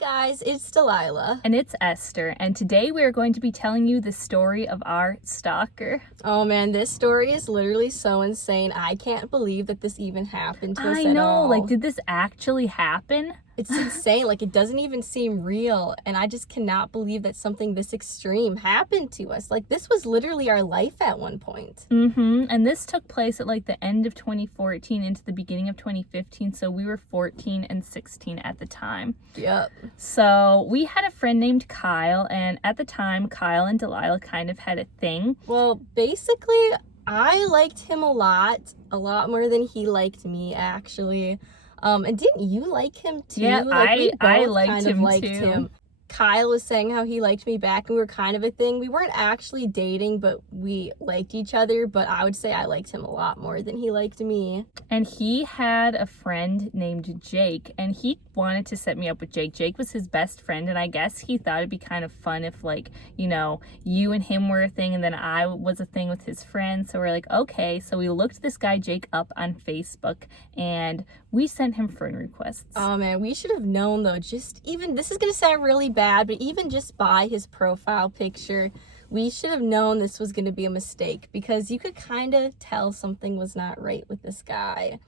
guys, it's Delilah. And it's Esther, and today we are going to be telling you the story of our stalker. Oh man, this story is literally so insane. I can't believe that this even happened to us I at know, all. like, did this actually happen? It's insane. Like, it doesn't even seem real. And I just cannot believe that something this extreme happened to us. Like, this was literally our life at one point. And this took place at like the end of 2014 into the beginning of 2015, so we were 14 and 16 at the time. Yep. So we had a friend named Kyle, and at the time Kyle and Delilah kind of had a thing. Well, basically, I liked him a lot more than he liked me, actually. And didn't you like him too? Yeah, like, I liked him too. Kyle was saying how he liked me back, and we were kind of a thing. We weren't actually dating, but we liked each other. But I would say I liked him a lot more than he liked me. And he had a friend named Jake, and he wanted to set me up with Jake. Jake was his best friend, and I guess he thought it'd be kind of fun if, like, you know, you and him were a thing, and then I was a thing with his friend. So we're like, okay. So we looked this guy Jake up on Facebook, and we sent him friend requests. Oh man, we should have known though. Just even, this is gonna sound really bad, but even just by his profile picture, we should have known this was gonna be a mistake, because you could kind of tell something was not right with this guy.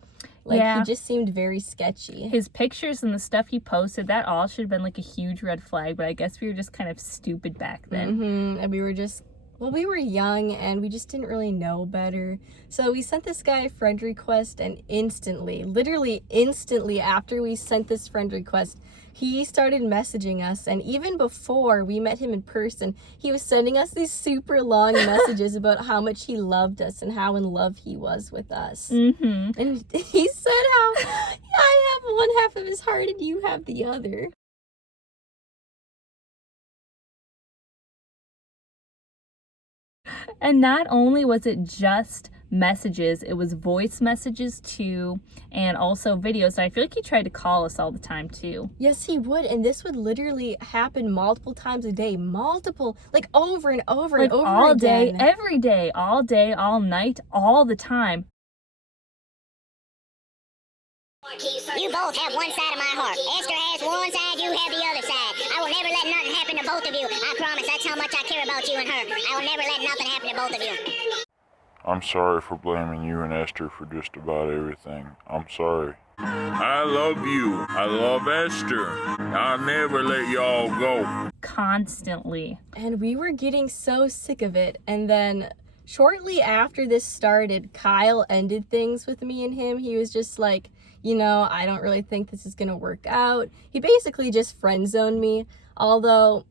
Like, yeah. He just seemed very sketchy. His pictures and the stuff he posted, that all should have been like a huge red flag, but I guess we were just kind of stupid back then. And we were just, well, we were young and we just didn't really know better. So we sent this guy a friend request, and instantly, literally instantly after we sent this friend request, he started messaging us. And even before we met him in person, he was sending us these super long messages about how much he loved us and how in love he was with us. And he said how I have one half of his heart and you have the other. And not only was it just messages, it was voice messages too, and also videos. And I feel like he tried to call us all the time too. Yes, he would. And this would literally happen multiple times a day. Multiple, like over and over and over all again. Day, every day, all night, all the time. You both have one side of my heart. Esther has one side, you have the other side. I will never let nothing happen to both of you. I promise, that's how much I care about you and her. I will never let nothing happen to both of you. I'm sorry for blaming you and Esther for just about everything. I'm sorry. I love you. I love Esther. I'll never let y'all go. Constantly. And we were getting so sick of it. And then shortly after this started, Kyle ended things with me and him. He was just like, you know, I don't really think this is gonna work out. He basically just friend zoned me. Although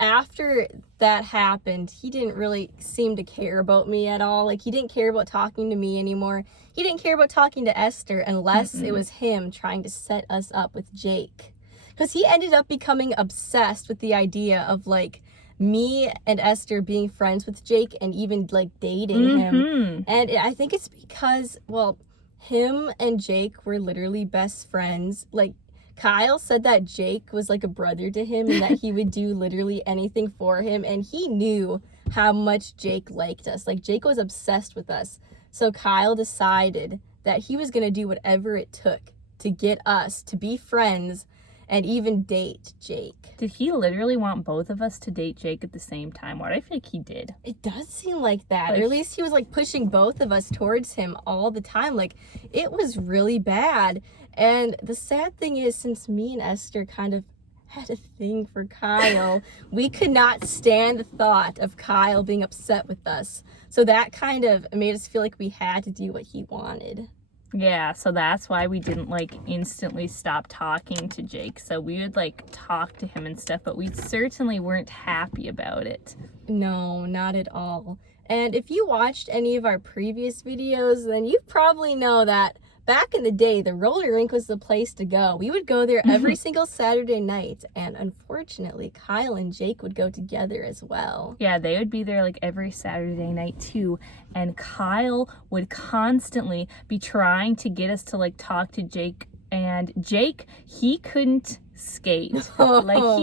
after that happened, he didn't really seem to care about me at all. Like, he didn't care about talking to me anymore. He didn't care about talking to Esther unless it was him trying to set us up with Jake. Because he ended up becoming obsessed with the idea of, like, me and Esther being friends with Jake and even, like, dating him. And I think it's because, well, him and Jake were literally best friends. Like, Kyle said that Jake was like a brother to him and that he would do literally anything for him. And he knew how much Jake liked us. Like, Jake was obsessed with us. So Kyle decided that he was going to do whatever it took to get us to be friends and even date Jake. Did he literally want both of us to date Jake at the same time? Why do I feel like he did? It does seem like that. Like, or at least he was like pushing both of us towards him all the time. Like, it was really bad. And the sad thing is, since me and Esther kind of had a thing for Kyle, we could not stand the thought of Kyle being upset with us. So that kind of made us feel like we had to do what he wanted. Yeah, so that's why we didn't, like, instantly stop talking to Jake. So we would, like, talk to him and stuff, but we certainly weren't happy about it. No, not at all. And if you watched any of our previous videos, then you probably know that back in the day, the roller rink was the place to go. We would go there every single Saturday night, and unfortunately, Kyle and Jake would go together as well. Yeah, they would be there like every Saturday night too, and Kyle would constantly be trying to get us to like talk to Jake, and Jake, he couldn't skate. Like,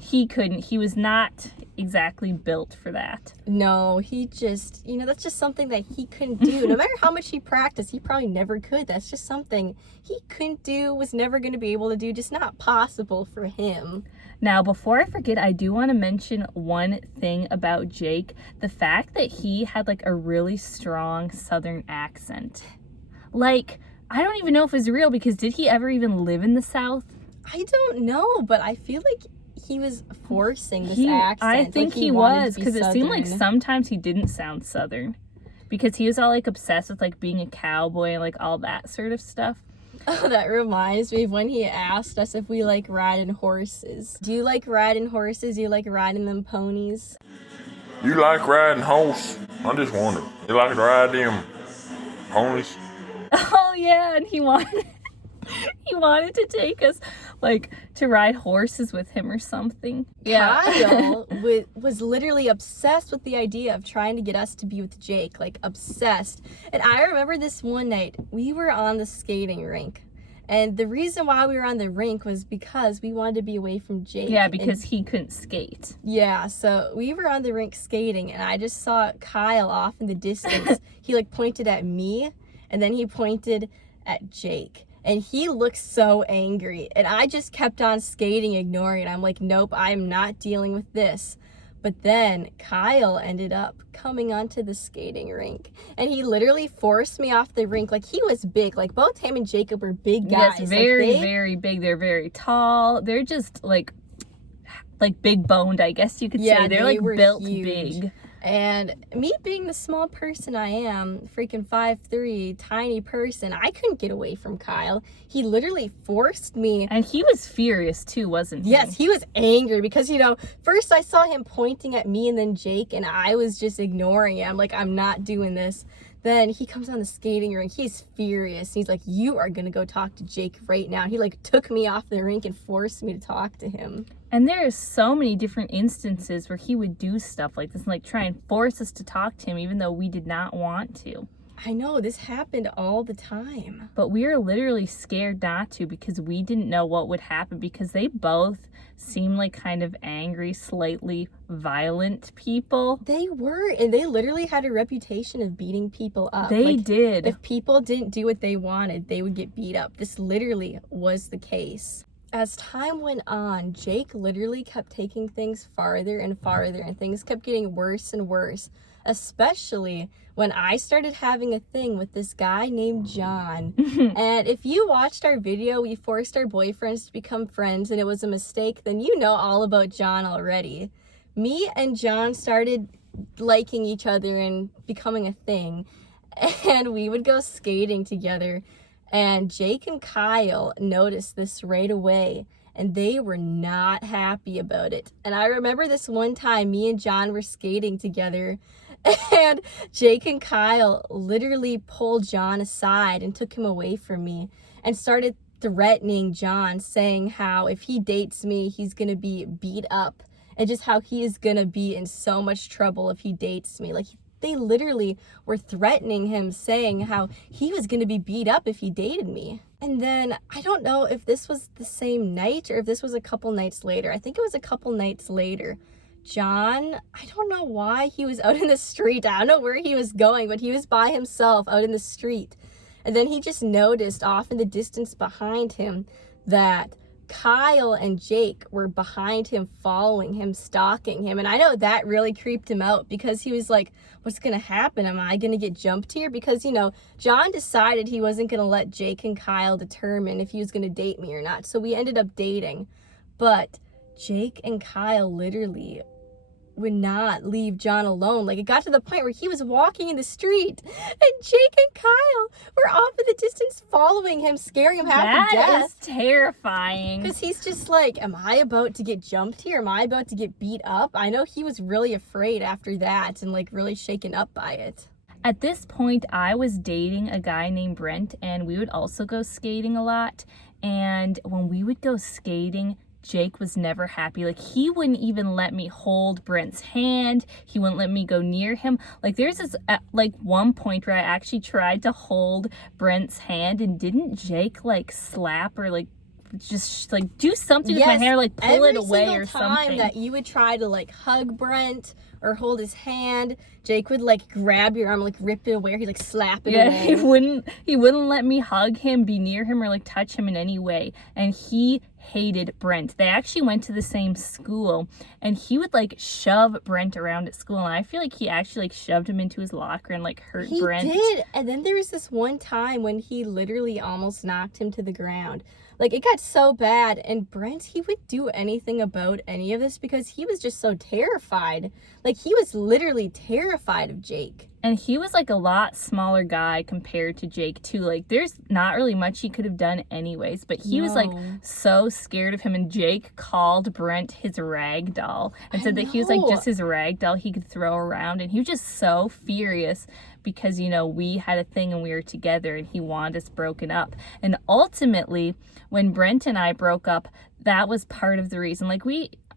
he couldn't. He was not exactly built for that. No, he just, that's just something that he couldn't do. No matter how much he practiced, he probably never could. That's just something he couldn't do, was never going to be able to do, just not possible for him. Now, before I forget, I do want to mention one thing about Jake. The fact that he had like a really strong Southern accent. Like, I don't even know if it's real, because did he ever even live in the South? I don't know, but I feel like he was forcing this accent. I think like he was, because it seemed like Southern. sometimes he didn't sound Southern. Because he was all like obsessed with like being a cowboy and like all that sort of stuff. Oh, that reminds me of when he asked us if we like riding horses. Do you like riding horses? Do you like riding them ponies? You like riding horse? I just wonder. You like to ride them ponies? Oh yeah, and he wanted to take us like to ride horses with him or something. Kyle was literally obsessed with the idea of trying to get us to be with Jake, like obsessed. And I remember this one night we were on the skating rink. And the reason why we were on the rink was because we wanted to be away from Jake. Yeah, because he couldn't skate. Yeah, so we were on the rink skating, and I just saw Kyle off in the distance. He like pointed at me, and then he pointed at Jake. And he looked so angry. And I just kept on skating, ignoring it. I'm like, nope, I'm not dealing with this. But then Kyle ended up coming onto the skating rink. And he literally forced me off the rink. Like, he was big. Like, both him and Jacob were big guys. Yes, very, very big. They're very tall. They're just like big boned, I guess you could say. They're like built huge. big. And me being the small person I am, freaking 5'3", tiny person, I couldn't get away from Kyle. He literally forced me. And he was furious too, wasn't he? Yes, he was angry because, first I saw him pointing at me and then Jake, and I was just ignoring it. I'm like, I'm not doing this. Then he comes on the skating rink. He's furious. He's like, you are going to go talk to Jake right now. And he like took me off the rink and forced me to talk to him. And there are so many different instances where he would do stuff like this and like try and force us to talk to him even though we did not want to. I know, this happened all the time. But we were literally scared not to because we didn't know what would happen, because they both seem like kind of angry, slightly violent people. They were, and they literally had a reputation of beating people up. They did. If people didn't do what they wanted, they would get beat up. This literally was the case. As time went on, Jake literally kept taking things farther and farther, and things kept getting worse and worse, especially when I started having a thing with this guy named John. And if you watched our video, we forced our boyfriends to become friends and it was a mistake, then you know all about John already. Me and John started liking each other and becoming a thing, and we would go skating together. And Jake and Kyle noticed this right away, and they were not happy about it. And I remember this one time me and John were skating together, and Jake and Kyle literally pulled John aside and took him away from me and started threatening John, saying how if he dates me, he's going to be beat up, and just how he is going to be in so much trouble if he dates me. Like, they literally were threatening him, saying how he was going to be beat up if he dated me. And then, I don't know if this was the same night or if this was a couple nights later. I think it was a couple nights later. John, I don't know why he was out in the street. I don't know where he was going, but he was by himself out in the street. And then he just noticed off in the distance behind him that Kyle and Jake were behind him, following him, stalking him. And I know that really creeped him out, because he was like, what's going to happen? Am I going to get jumped here? Because, John decided he wasn't going to let Jake and Kyle determine if he was going to date me or not. So we ended up dating. But Jake and Kyle literally would not leave John alone. Like, it got to the point where he was walking in the street and Jake and Kyle were off in the distance following him, scaring him half to death. That is terrifying. Because he's just like, am I about to get jumped here? Am I about to get beat up? I know he was really afraid after that and like really shaken up by it. At this point, I was dating a guy named Brent, and we would also go skating a lot. And when we would go skating, Jake was never happy. Like, he wouldn't even let me hold Brent's hand. He wouldn't let me go near him. Like, there's this, one point where I actually tried to hold Brent's hand, and didn't Jake, slap or, just like do something with my hair, like pull it away or something. Every single time that you would try to like hug Brent or hold his hand, Jake would like grab your arm, like rip it away, or he'd like slap it away. He wouldn't let me hug him, be near him, or like touch him in any way. And he hated Brent. They actually went to the same school, and he would like shove Brent around at school, and I feel like he actually like shoved him into his locker and like hurt Brent. He did. And then there was this one time when he literally almost knocked him to the ground. Like, it got so bad, and Brent, he would do anything about any of this because he was just so terrified. Like, he was literally terrified of Jake. And he was like a lot smaller guy compared to Jake too. Like, there's not really much he could have done anyways, but he was like so scared of him. And Jake called Brent his rag doll and said that he was like just his rag doll he could throw around. And he was just so furious because, you know, we had a thing and we were together, and he wanted us broken up. And ultimately, when Brent and I broke up, that was part of the reason. Like,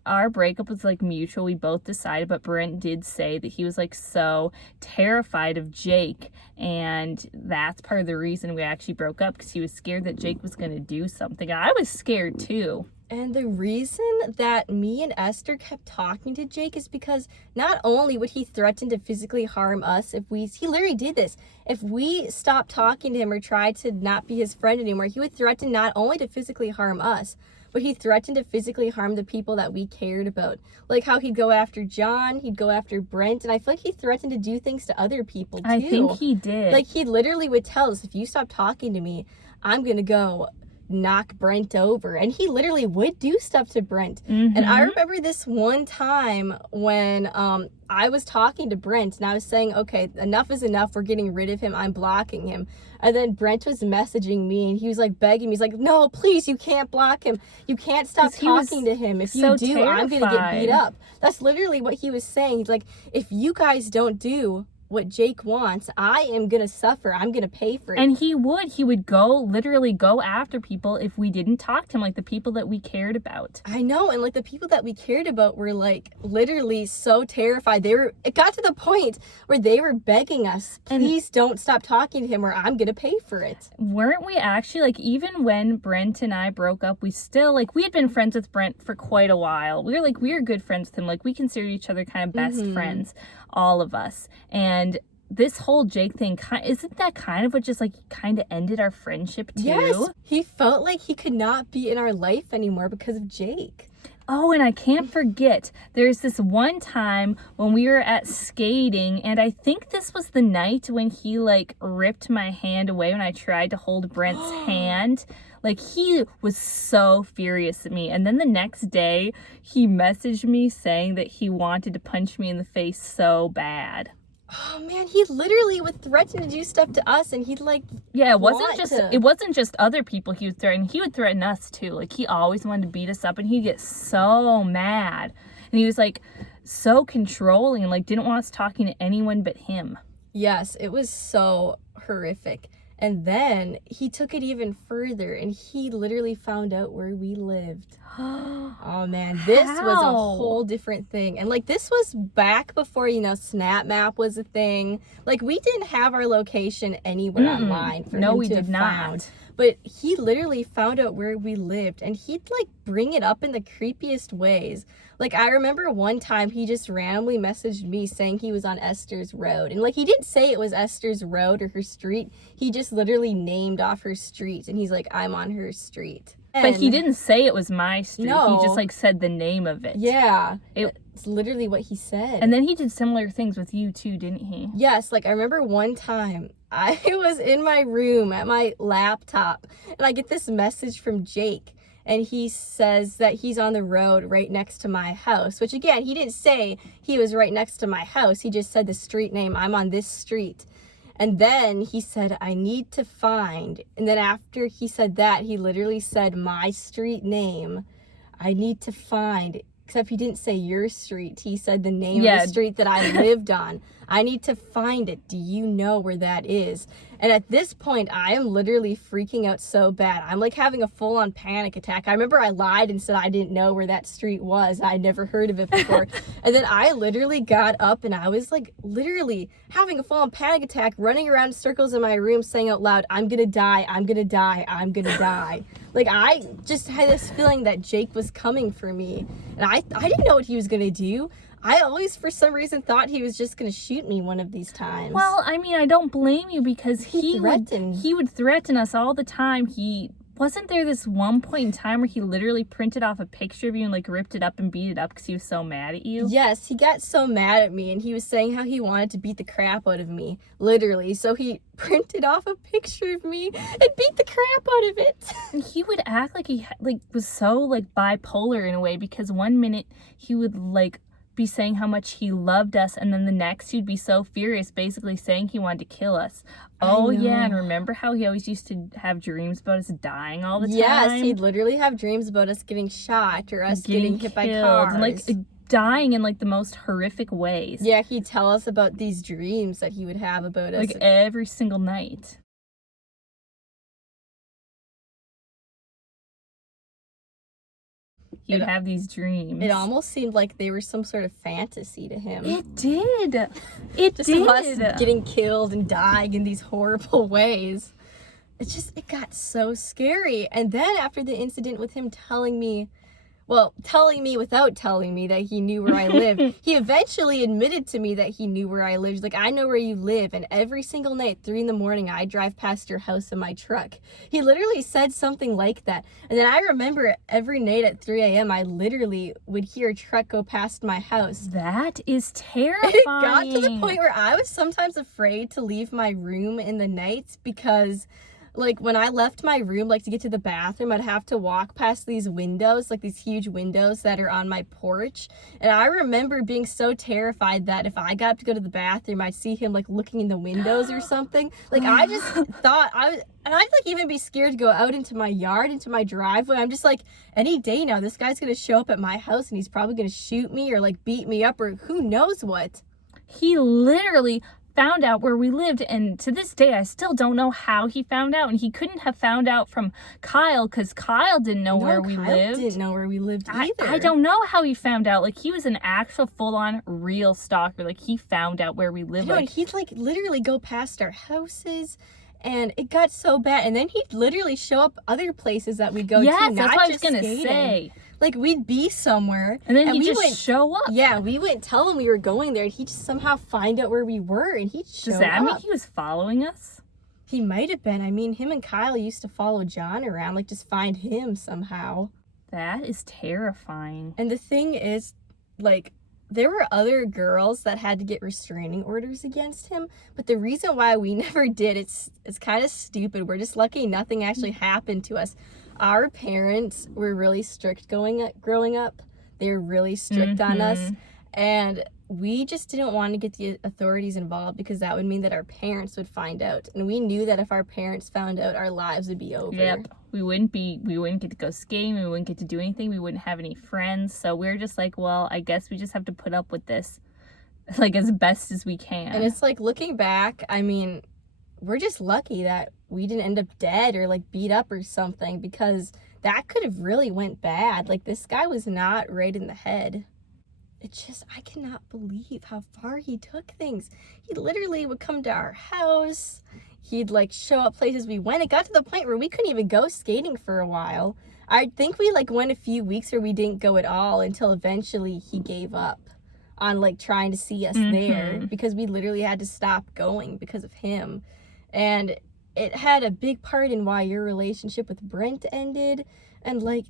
our breakup was like mutual. We both decided, but Brent did say that he was like so terrified of Jake, and that's part of the reason we actually broke up, because he was scared that Jake was going to do something. I was scared too. And the reason that me and Esther kept talking to Jake is because not only would he threaten to physically harm us he literally did this. If we stopped talking to him or tried to not be his friend anymore, he would threaten not only to physically harm us, but he threatened to physically harm the people that we cared about. Like how he'd go after John, he'd go after Brent, and I feel like he threatened to do things to other people too. I think he did. Like, he literally would tell us, if you stop talking to me, I'm gonna go knock Brent over. And he literally would do stuff to Brent. And I remember this one time when I was talking to Brent, and I was saying, okay, enough is enough, we're getting rid of him, I'm blocking him. And then Brent was messaging me, and he was like begging me, he's like, no, please, you can't block him, you can't stop talking to him. If you do, I'm gonna get beat up. That's literally what he was saying. He's like, if you guys don't do what Jake wants, I am gonna suffer, I'm gonna pay for it. And he would literally go after people if we didn't talk to him, like the people that we cared about. I know, and like the people that we cared about were like literally so terrified. It got to the point where they were begging us, please don't stop talking to him or I'm gonna pay for it. Weren't we actually, like, even when Brent and I broke up, we still, like, we had been friends with Brent for quite a while. We were good friends with him. Like, we considered each other kind of best friends, all of us. And this whole Jake thing, isn't that kind of what just like kind of ended our friendship too? Yes, he felt like he could not be in our life anymore because of Jake. Oh, and I can't forget, there's this one time when we were at skating, and I think this was the night when he like ripped my hand away when I tried to hold Brent's hand. Like, he was so furious at me. And then the next day, he messaged me saying that he wanted to punch me in the face so bad. Oh man, he literally would threaten to do stuff to us, and he'd like it wasn't just other people he would threaten. He would threaten us too. Like, he always wanted to beat us up, and he'd get so mad. And he was like so controlling, and like didn't want us talking to anyone but him. Yes, it was so horrific. And then he took it even further, and he literally found out where we lived. Oh man, this was a whole different thing. And like, this was back before, you know, Snap Map was a thing. Like, we didn't have our location anywhere online for him to have found. But he literally found out where we lived, and he'd like bring it up in the creepiest ways. Like, I remember one time he just randomly messaged me saying he was on Esther's road. And like, he didn't say it was Esther's road or her street. He just literally named off her street, and he's like, I'm on her street. But he didn't say it was my street. No. He just like said the name of it. Yeah. It's literally what he said. And then he did similar things with you too, didn't he? Yes, like I remember one time I was in my room at my laptop, and I get this message from Jake, and he says that he's on the road right next to my house, which again, he didn't say he was right next to my house. He just said the street name, I'm on this street. And then he said, I need to find, and then after he said that, he literally said my street name, I need to find. Except he didn't say your street. He said the name of the street that I lived on. I need to find it. Do you know where that is? And at this point, I am literally freaking out so bad. I'm like having a full-on panic attack. I remember I lied and said I didn't know where that street was. I'd never heard of it before. And then I literally got up and I was like literally having a full-on panic attack, running around in circles in my room saying out loud, I'm gonna die, I'm gonna die, I'm gonna die. Like, I just had this feeling that Jake was coming for me. And I didn't know what he was gonna do. I always, for some reason, thought he was just gonna shoot me one of these times. Well, I mean, I don't blame you because he would threaten us all the time. Wasn't there this one point in time where he literally printed off a picture of you and like ripped it up and beat it up because he was so mad at you? Yes, he got so mad at me and he was saying how he wanted to beat the crap out of me, literally. So he printed off a picture of me and beat the crap out of it. And he would act like he was so like bipolar in a way, because one minute he would like be saying how much he loved us, and then the next he'd be so furious, basically saying he wanted to kill us. Oh yeah, and remember how he always used to have dreams about us dying all the time? Yes, he'd literally have dreams about us getting shot or us getting hit by cars. And like dying in like the most horrific ways. Yeah, he'd tell us about these dreams that he would have about us. Like every single night. He would have these dreams. It almost seemed like they were some sort of fantasy to him. It did. It just did. Us getting killed and dying in these horrible ways. It got so scary. And then after the incident with him telling me without telling me that he knew where I lived, he eventually admitted to me that he knew where I lived. He's like, I know where you live, and every single night, 3 a.m, I drive past your house in my truck. He literally said something like that. And then I remember every night at 3 a.m, I literally would hear a truck go past my house. That is terrifying. It got to the point where I was sometimes afraid to leave my room in the night because, like, when I left my room, like, to get to the bathroom, I'd have to walk past these windows, like these huge windows that are on my porch. And I remember being so terrified that if I got up to go to the bathroom, I'd see him, like, looking in the windows or something. Like, I just thought and I'd, like, even be scared to go out into my yard, into my driveway. I'm just like, any day now, this guy's gonna show up at my house and he's probably gonna shoot me or, like, beat me up or who knows what. He literally found out where we lived, and to this day I still don't know how he found out. And he couldn't have found out from Kyle because Kyle didn't know where we lived. Didn't know where we lived either. I don't know how he found out. Like, he was an actual full-on real stalker. Like, he found out where we lived. And he'd like literally go past our houses, and it got so bad. And then he'd literally show up other places that we go to. Yes, not that's what I was just gonna skating. say. Like, we'd be somewhere, and then we just show up. Yeah, we wouldn't tell him we were going there, and he'd just somehow find out where we were, and he'd show up. Does that mean he was following us? He might have been. I mean, him and Kyle used to follow John around, like, just find him somehow. That is terrifying. And the thing is, like, there were other girls that had to get restraining orders against him, but the reason why we never did, it's kind of stupid. We're just lucky nothing actually happened to us. Our parents were really strict growing up. They were really strict on us, and we just didn't want to get the authorities involved because that would mean that our parents would find out, and we knew that if our parents found out, our lives would be over. Yep. We wouldn't get to go skating, we wouldn't get to do anything, we wouldn't have any friends. So we're just like, well, I guess we just have to put up with this, like, as best as we can. And it's like, looking back, I mean, we're just lucky that we didn't end up dead or, like, beat up or something, because that could have really went bad. Like, this guy was not right in the head. It's just, I cannot believe how far he took things. He literally would come to our house. He'd, like, show up places we went. It got to the point where we couldn't even go skating for a while. I think we, like, went a few weeks where we didn't go at all until eventually he gave up on, like, trying to see us there, because we literally had to stop going because of him. And it had a big part in why your relationship with Brent ended. And, like,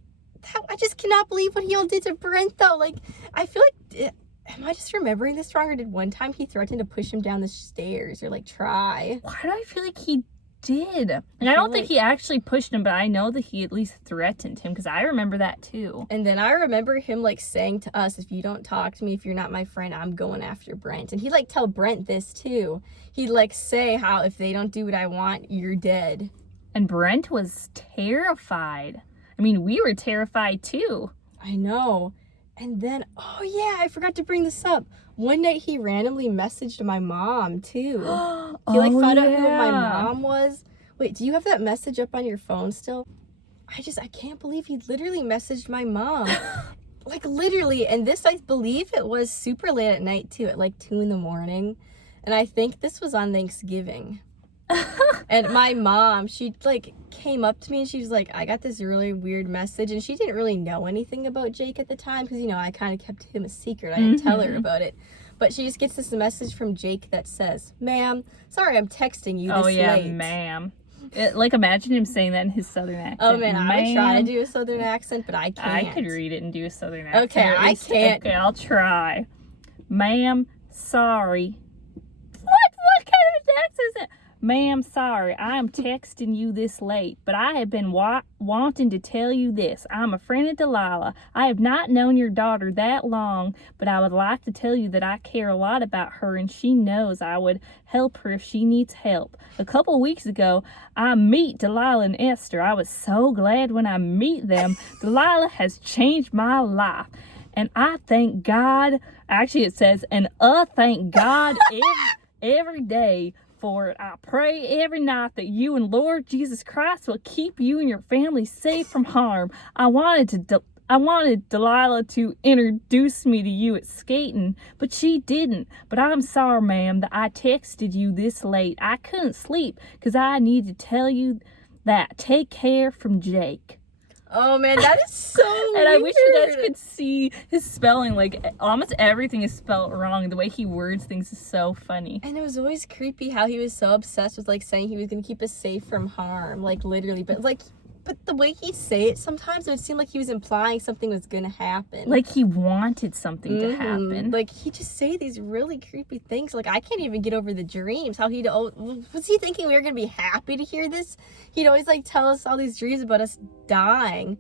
I just cannot believe what he all did to Brent, though. Like, I feel like, am I just remembering this wrong? Or did one time he threaten to push him down the stairs or, like, try? Why do I feel like he did? And I don't think he actually pushed him, but I know that he at least threatened him, because I remember that too. And then I remember him, like, saying to us, if you don't talk to me, if you're not my friend, I'm going after Brent. And he'd, like, tell Brent this too. He'd, like, say how if they don't do what I want, you're dead. And Brent was terrified. I mean, we were terrified too. I know. And then, oh yeah, I forgot to bring this up. One night he randomly messaged my mom too. He like found out who my mom was. Wait, do you have that message up on your phone still? I can't believe he literally messaged my mom. Like literally, and this, I believe it was super late at night too, at like 2 a.m. And I think this was on Thanksgiving. And my mom, she like came up to me and she was like, I got this really weird message. And she didn't really know anything about Jake at the time because, you know, I kind of kept him a secret. I didn't tell her about it. But she just gets this message from Jake that says, ma'am, sorry I'm texting you this late. Ma'am. Like, imagine him saying that in his southern accent. Oh man, I would try to do a southern accent, but I can't. I could read it and do a southern accent. Okay, I can't. Okay, I'll try. Ma'am, sorry. What kind of an accent is that? Ma'am, sorry, I am texting you this late, but I have been wanting to tell you this. I'm a friend of Delilah. I have not known your daughter that long, but I would like to tell you that I care a lot about her, and she knows I would help her if she needs help. A couple weeks ago, I meet Delilah and Esther. I was so glad when I meet them. Delilah has changed my life. And I thank God, actually it says, and thank God every day for it. I pray every night that you and Lord Jesus Christ will keep you and your family safe from harm. I wanted Delilah to introduce me to you at skating, but she didn't. But I'm sorry, ma'am, that I texted you this late. I couldn't sleep because I need to tell you that. Take care from Jake. Oh man, that is so And weird. I wish you guys could see his spelling. Like, almost everything is spelled wrong. The way he words things is so funny. And it was always creepy how he was so obsessed with like saying he was gonna keep us safe from harm, like literally. But the way he'd say it, sometimes it would seem like he was implying something was gonna happen. Like he wanted something to happen. Like he'd just say these really creepy things. Like I can't even get over the dreams. How was he thinking we were gonna be happy to hear this? He'd always like tell us all these dreams about us dying.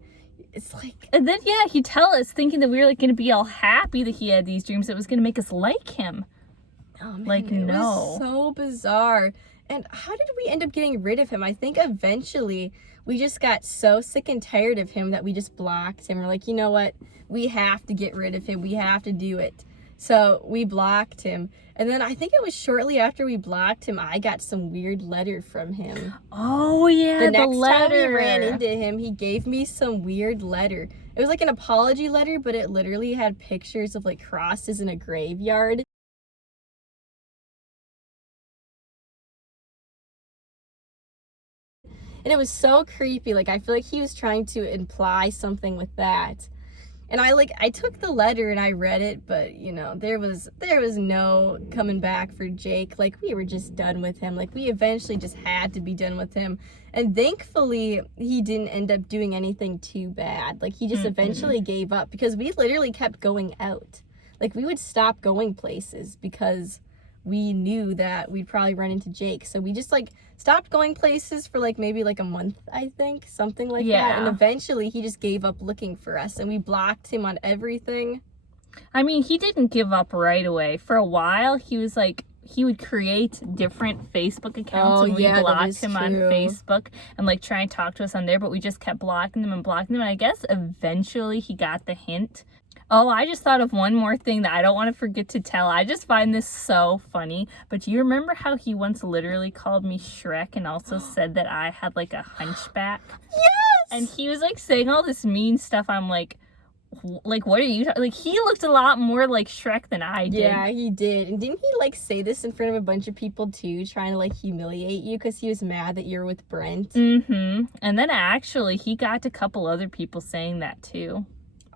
It's like, and then he'd tell us thinking that we were like gonna be all happy that he had these dreams that was gonna make us like him. oh man, Like, it no. was so bizarre. And how did we end up getting rid of him? I think eventually we just got so sick and tired of him that we just blocked him. We're like, you know what? We have to get rid of him. We have to do it. So we blocked him. And then I think it was shortly after we blocked him, I got some weird letter from him. Oh yeah, The next time we letter. ran into him, he gave me some weird letter. It was like an apology letter, but it literally had pictures of like crosses in a graveyard. And it was so creepy. Like, I feel like he was trying to imply something with that. And I took the letter and I read it, but you know, there was no coming back for Jake. Like, we were just done with him. Like, we eventually just had to be done with him. And thankfully, he didn't end up doing anything too bad. Like, he just eventually gave up because we literally kept going out. Like, we would stop going places because we knew that we'd probably run into Jake. So we just like stopped going places for like maybe like a month, I think, something like that. And eventually he just gave up looking for us and we blocked him on everything. I mean, he didn't give up right away. For a while, he was like, he would create different Facebook accounts and we blocked him on Facebook and like try and talk to us on there, but we just kept blocking them. And I guess eventually he got the hint. Oh, I just thought of one more thing that I don't want to forget to tell. I just find this so funny. But do you remember how he once literally called me Shrek and also said that I had like a hunchback? Yes! And he was like saying all this mean stuff. I'm like what are you like? He looked a lot more like Shrek than I did. Yeah, he did. And didn't he like say this in front of a bunch of people too, trying to like humiliate you because he was mad that you were with Brent? And then actually he got a couple other people saying that too.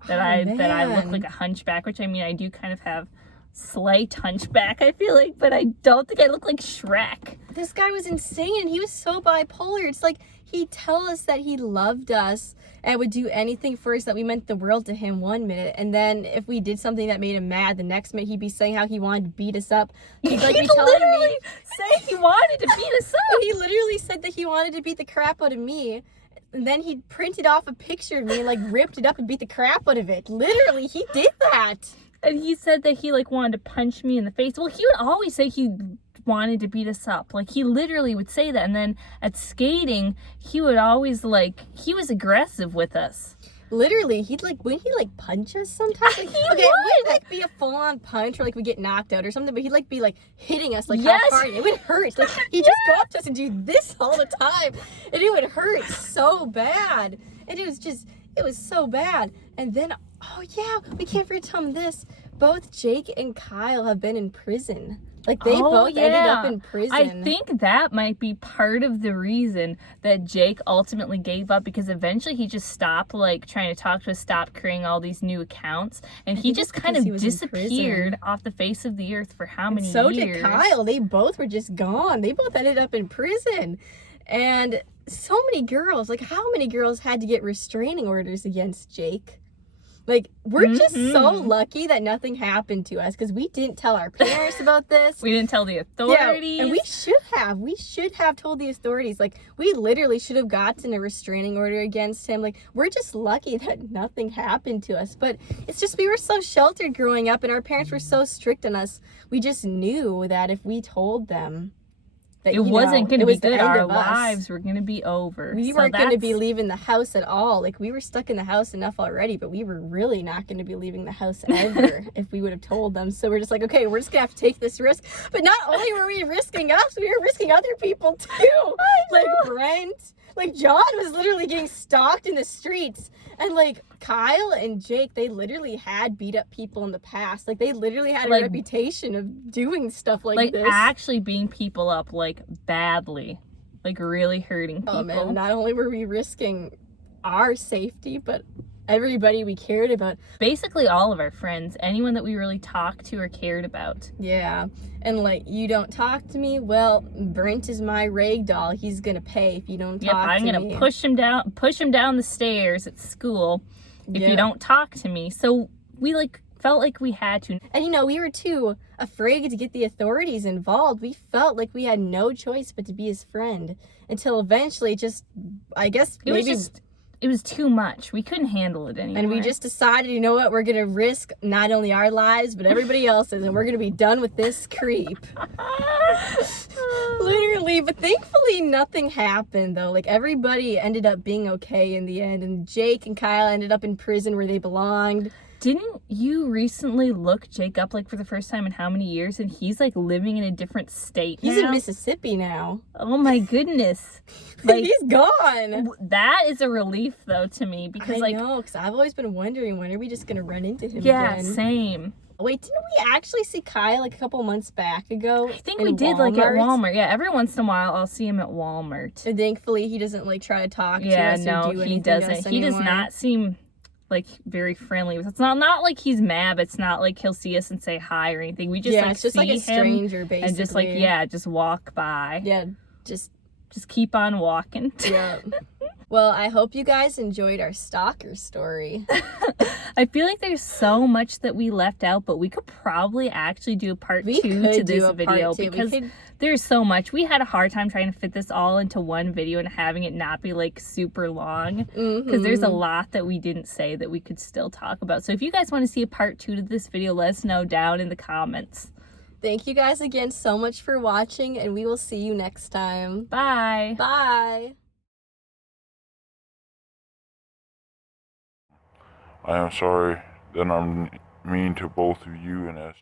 That I look like a hunchback, which I mean I do kind of have slight hunchback, I feel like, but I don't think I look like Shrek. This guy was insane. He was so bipolar. It's like he'd tell us that he loved us and would do anything for us, that we meant the world to him one minute, and then if we did something that made him mad, the next minute he'd be saying how he wanted to beat us up. He'd like be telling me, say he wanted to beat us up. He literally said that he wanted to beat the crap out of me. And then he printed off a picture of me and like ripped it up and beat the crap out of it. Literally, he did that. And he said that he like wanted to punch me in the face. Well, he would always say he wanted to beat us up. Like, he literally would say that. And then at skating, he would always like, he was aggressive with us. literally, wouldn't he like punch us sometimes? Like, He okay, it wouldn't like be a full-on punch or like we get knocked out or something, but he'd like be like hitting us like Yes. how hard. It would hurt. Like he'd just go up to us and do this all the time, and it would hurt so bad. And it was so bad. And then, oh yeah, we can't forget to tell him this. Both Jake and Kyle have been in prison. Like they both ended up in prison. I think that might be part of the reason that Jake ultimately gave up, because eventually he just stopped like trying to talk to us, stopped creating all these new accounts, and he just kind of disappeared off the face of the earth for how many years? So did Kyle. They both were just gone. They both ended up in prison. And so many girls, like how many girls had to get restraining orders against Jake? Like, we're just so lucky that nothing happened to us because we didn't tell our parents about this. We didn't tell the authorities. Yeah, and we should have. We should have told the authorities. Like, we literally should have gotten a restraining order against him. Like, we're just lucky that nothing happened to us. But it's just we were so sheltered growing up and our parents were so strict on us. We just knew that if we told them that, it wasn't going to be good. Our of us. Lives were going to be over. We weren't going to be leaving the house at all. Like, we were stuck in the house enough already, but we were really not going to be leaving the house ever if we would have told them. So we're just like, okay, we're just going to have to take this risk. But not only were we risking us, we were risking other people too. Like Brent. Like, John was literally getting stalked in the streets. And, like, Kyle and Jake, they literally had beat up people in the past. Like, they literally had a reputation of doing stuff like this. Like, actually beating people up, like, badly. Like, really hurting people. Oh, man, not only were we risking our safety, but everybody we cared about. Basically all of our friends, anyone that we really talked to or cared about. Yeah, and like, you don't talk to me, well, Brent is my rag doll. He's gonna pay if you don't talk to me. I'm gonna push him down the stairs at school if you don't talk to me. So we like felt like we had to. And you know, we were too afraid to get the authorities involved. We felt like we had no choice but to be his friend until eventually just, I guess, it was too much. We couldn't handle it anymore. And we just decided, you know what, we're going to risk not only our lives, but everybody else's, and we're going to be done with this creep. Literally, but thankfully nothing happened, though. Like, everybody ended up being okay in the end, and Jake and Kyle ended up in prison where they belonged. Didn't you recently look Jake up, like, for the first time in how many years? And he's, like, living in a different state He's in Mississippi now. Oh, my goodness. Like, he's gone. That is a relief, though, to me. Because, I know, because I've always been wondering, when are we just going to run into him again? Yeah, same. Wait, didn't we actually see Kyle, like, a couple months back ago? I think we did, like, at Walmart. Yeah, every once in a while, I'll see him at Walmart. And thankfully, he doesn't, like, try to talk to us or do anything. He doesn't. To us He does not seem like very friendly with us. It's not like he's mad, but it's not like he'll see us and say hi or anything. We just it's just see like a stranger, basically. And just just walk by. Yeah, just keep on walking. Yeah. Well, I hope you guys enjoyed our stalker story. I feel like there's so much that we left out, but we could probably actually do a part 2 to this video because there's so much. We had a hard time trying to fit this all into one video and having it not be like super long because there's a lot that we didn't say that we could still talk about. So if you guys want to see a part 2 to this video, let us know down in the comments. Thank you guys again so much for watching, and we will see you next time. Bye. Bye. I am sorry that I'm mean to both of you and Esther.